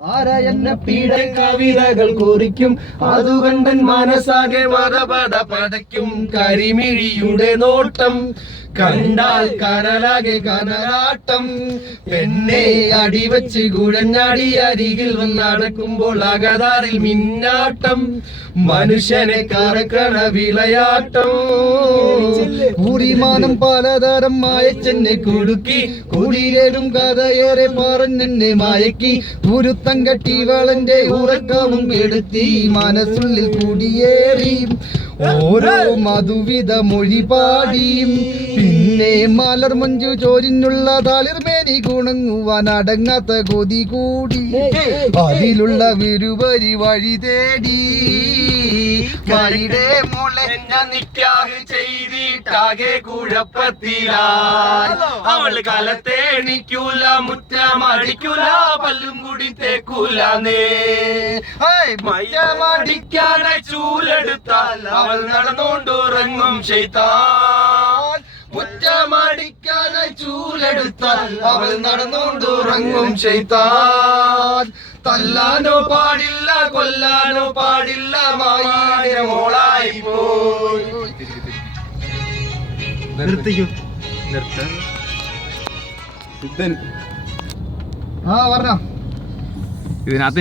ആരായെന്ന പീഡ കവിതകൾ കുറിക്കും അതുകണ്ടൻ മനസ്സാകെ മതപത പതയ്ക്കും കരിമിഴിയുടെ നോട്ടം കണ്ടാൽ കനലാകെ കനലാട്ടം പെണ്ണെ അടിവച്ച് കുഴഞ്ഞാടി അരികിൽ വന്നടക്കുമ്പോൾ അകതാറിൽ മിന്നാട്ടം മനുഷ്യനെ കറക്കണ വിളയാട്ടം കൂറിമാനം പലതരം മായച്ചെന്നെ കുടുക്കി കുടിയിലും കഥയേറെ പറഞ്ഞെന്നെ മയക്കി പുരുത്തം കട്ടി വളന്റെ ഉറക്കവും കെടുത്തി മനസ്സുള്ളിൽ കുടിയേറി ഓരോ മധുവിധ മൊഴി പാടിയും പിന്നെ മലർ മഞ്ചു ചോരിനുള്ള തളിർമേനി ഗുണങ്ങുവാൻ അടങ്ങാത്ത കൊതി കൂടി അതിലുള്ള വിരുവരി വഴി തേടി വഴിയുടെ മുളഞ്ഞ നിക്കാഹ് ചെയ്തിട്ടാകെ കുഴപ്പത്തിലായി അവൾ കാലത്തെ എണിക്കൂല മുറ്റമടിക്കൂല പല്ലും കൂടി തേക്കൂലേ മടിക്കാതെ ചൂലെടുത്താൽ അവൾ നടന്നോണ്ടുറങ്ങും ശൈത്താൻ മുറ്റമടിക്കാതെ ചൂലെടുത്താൽ അവൾ നടന്നോണ്ടുറങ്ങും ശൈത്താൻ തല്ലാനോ പാടില്ല കൊല്ലാനോ പാടില്ല മായിയുടെ മോളായി പോയി. നിർത്തിക്കൂ ആ പറഞ്ഞോ ഇതിനകത്ത്